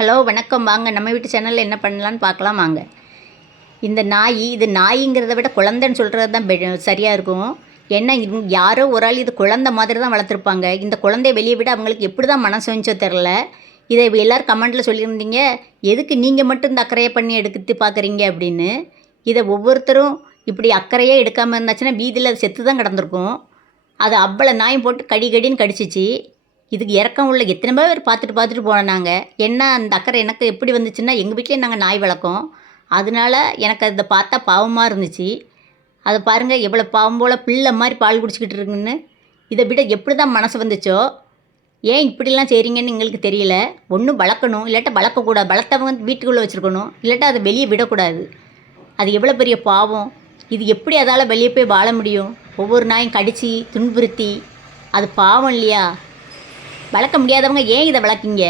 Hello வணக்கம். வாங்க நம்ம வீட்டு சேனலில் என்ன பண்ணலான்னு பார்க்கலாம் வாங்க. இந்த நாய் இது நாய்ங்கிறத விட குழந்தைன்னு சொல்கிறது தான் சரியாக இருக்கும். ஏன்னா யாரோ ஒரு ஆள் இது குழந்தை மாதிரி தான் வளர்த்துருப்பாங்க. இந்த குழந்தைய வெளியே விட அவங்களுக்கு எப்படி தான் மனசு வந்துச்சோ தெரில. இதை எல்லோரும் கமெண்ட்டில் சொல்லியிருந்தீங்க, எதுக்கு நீங்கள் மட்டும் இந்த அக்கறையை பண்ணி எடுத்து பார்க்குறீங்க அப்படின்னு. இதை ஒவ்வொருத்தரும் இப்படி அக்கறையே எடுக்காமல் இருந்தாச்சுன்னா வீதியில் அது செத்து தான் கிடந்திருக்கும். அது அவ்வளோ நாயும் போட்டு கடின்னு கடிச்சிச்சு. இதுக்கு இறக்கம் உள்ள எத்தனை பேர் பார்த்துட்டு போனாங்க. என்ன அந்த அக்கறை எனக்கு எப்படி வந்துச்சுன்னா, எங்கள் வீட்டிலே நாங்கள் நாய் வளர்க்கோம். அதனால எனக்கு அதை பார்த்தா பாவமாக இருந்துச்சு. அதை பாருங்கள் எவ்வளோ பாவம் போல் பிள்ளை மாதிரி பால் குடிச்சிக்கிட்டு இருக்குன்னு. இதை விட எப்படி தான் மனசு வந்துச்சோ, ஏன் இப்படிலாம் செய்கிறீங்கன்னு எங்களுக்கு தெரியல. ஒன்றும் வளர்க்கணும், இல்லாட்டா வளர்க்கக்கூடாது. வளர்த்தவங்க வீட்டுக்குள்ளே வச்சுருக்கணும், இல்லாட்டா அதை வெளியே விடக்கூடாது. அது எவ்வளோ பெரிய பாவம். இது எப்படி அதால் வெளியே போய் வாழ முடியும்? ஒவ்வொரு நாயும் கடித்து துன்புறுத்தி, அது பாவம் இல்லையா? வளர்க்க முடியாதவங்க ஏன் இதை வளர்க்கிங்க?